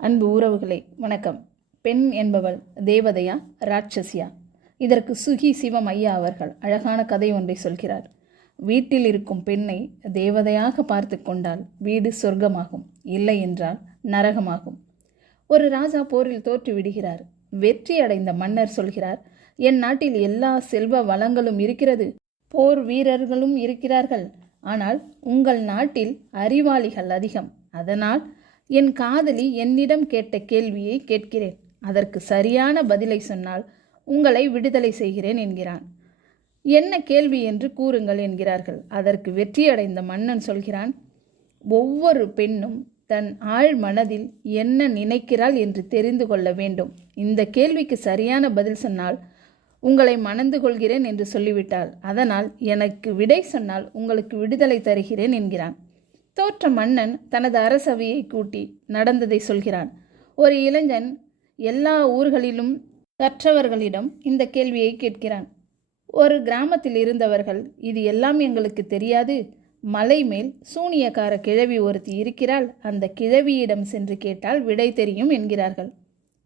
அன்பு உறவுகளை வணக்கம். பெண் என்பவள் தேவதையா ராட்சசியா? இதற்கு சுகி சிவம் ஐயா அவர்கள் அழகான கதை ஒன்றை சொல்கிறார். வீட்டில் இருக்கும் பெண்ணை தேவதையாக பார்த்து கொண்டால் வீடு சொர்க்கமாகும், இல்லை என்றால் நரகமாகும். ஒரு ராஜா போரில் தோற்று விடுகிறார். வெற்றி அடைந்த மன்னர் சொல்கிறார், என் நாட்டில் எல்லா செல்வ வளங்களும் இருக்கிறது, போர் வீரர்களும் இருக்கிறார்கள். ஆனால் உங்கள் நாட்டில் அறிவாளிகள் அதிகம். அதனால் என் காதலி என்னிடம் கேட்ட கேள்வியை கேட்கிறேன். அதற்கு சரியான பதிலை சொன்னால் உங்களை விடுதலை செய்கிறேன் என்கிறான். என்ன கேள்வி என்று கூறுங்கள் என்கிறார்கள். அதற்கு வெற்றியடைந்த மன்னன் சொல்கிறான், ஒவ்வொரு பெண்ணும் தன் ஆழ் மனதில் என்ன நினைக்கிறாள் என்று தெரிந்து கொள்ள வேண்டும். இந்த கேள்விக்கு சரியான பதில் சொன்னால் உங்களை மணந்து கொள்கிறேன் என்று சொல்லிவிட்டாள். அதனால் எனக்கு விடை சொன்னால் உங்களுக்கு விடுதலை தருகிறேன் என்கிறான். தோற்ற மன்னன் தனது அரசவையை கூட்டி நடந்ததை சொல்கிறான். ஒரு இளைஞன் எல்லா ஊர்களிலும் கற்றவர்களிடம் இந்த கேள்வியை கேட்கிறான். ஒரு கிராமத்தில் இருந்தவர்கள், இது எல்லாம் எங்களுக்கு தெரியாது, மலை மேல் சூனியக்கார கிழவி ஒருத்தி இருக்கிறாள், அந்த கிழவியிடம் சென்று கேட்டால் விடை தெரியும் என்கிறார்கள்.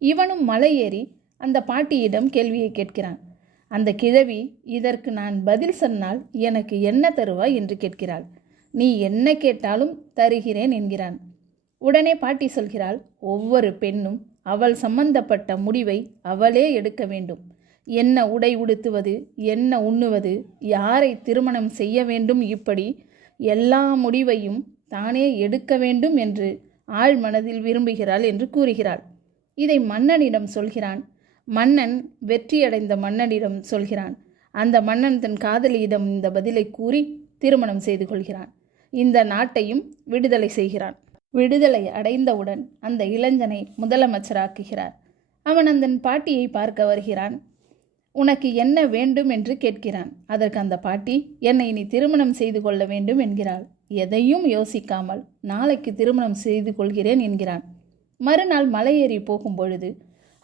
இவனும் மலை ஏறி அந்த பாட்டியிடம் கேள்வியை கேட்கிறான். அந்த கிழவி, இதற்கு நான் பதில் சொன்னால் எனக்கு என்ன தருவாய் என்று கேட்கிறாள். நீ என்ன கேட்டாலும் தருகிறேன் என்கிறான். உடனே பாட்டி சொல்கிறாள், ஒவ்வொரு பெண்ணும் அவள் சம்பந்தப்பட்ட முடிவை அவளே எடுக்க வேண்டும். என்ன உடை உடுத்துவது, என்ன உண்ணுவது, யாரை திருமணம் செய்ய வேண்டும், இப்படி எல்லா முடிவையும் தானே எடுக்க வேண்டும் என்று ஆழ் மனதில் விரும்புகிறாள் என்று கூறுகிறாள். இதை மன்னனிடம் சொல்கிறான். மன்னன் வெற்றியடைந்த மன்னனிடம் சொல்கிறான். அந்த மன்னன் தன் காதலியிடம் இந்த பதிலை கூறி திருமணம் செய்து கொள்கிறான். இந்த நாட்டையும் விடுதலை செய்கிறான். விடுதலை அடைந்தவுடன் அந்த இளைஞனை முதலமைச்சராக்குகிறார். அவன் அந்த பாட்டியை பார்க்க வருகிறான். உனக்கு என்ன வேண்டும் என்று கேட்கிறான். அதற்கு அந்த பாட்டி, என்னை நீ திருமணம் செய்து கொள்ள வேண்டும் என்கிறாள். எதையும் யோசிக்காமல் நாளைக்கு திருமணம் செய்து கொள்கிறேன் என்கிறான். மறுநாள் மலையேறி போகும் பொழுது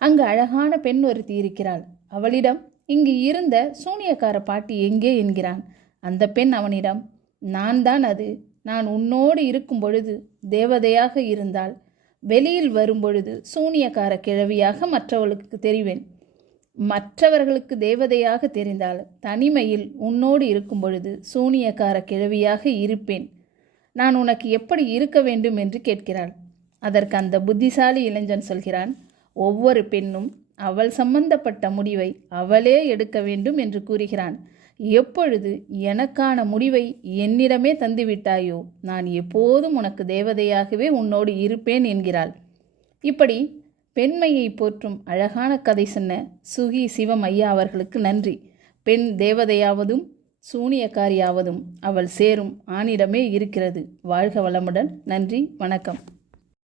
அங்கு அழகான பெண் ஒருத்தி இருக்கிறாள். அவளிடம், இங்கு இருந்த சூனியக்கார பாட்டி எங்கே என்கிறான். அந்த பெண் அவனிடம், நான் தான் அது. நான் உன்னோடு இருக்கும் பொழுது தேவதையாக இருந்தால், வெளியில் வரும்பொழுது சூனியக்கார கிழவியாக மற்றவர்களுக்கு தெரிவேன். மற்றவர்களுக்கு தேவதையாக தெரிந்தால் தனிமையில் உன்னோடு இருக்கும் பொழுது சூனியக்கார கிழவியாக இருப்பேன். நான் உனக்கு எப்படி இருக்க வேண்டும் என்று கேட்கிறாள். அதற்கு அந்த புத்திசாலி இளைஞன் சொல்கிறான், ஒவ்வொரு பெண்ணும் அவள் சம்பந்தப்பட்ட முடிவை அவளே எடுக்க வேண்டும் என்று கூறுகிறான். எப்பொழுது எனக்கான முடிவை என்னிடமே தந்துவிட்டாயோ, நான் எப்போதும் உனக்கு தேவதையாகவே உன்னோடு இருப்பேன் என்கிறாள். இப்படி பெண்மையை போற்றும் அழகான கதை சொன்ன சுகி சிவம் ஐயா அவர்களுக்கு நன்றி. பெண் தேவதையாவதும் சூனியக்காரியாவதும் அவள் சேரும் ஆணிடமே இருக்கிறது. வாழ்க வளமுடன். நன்றி, வணக்கம்.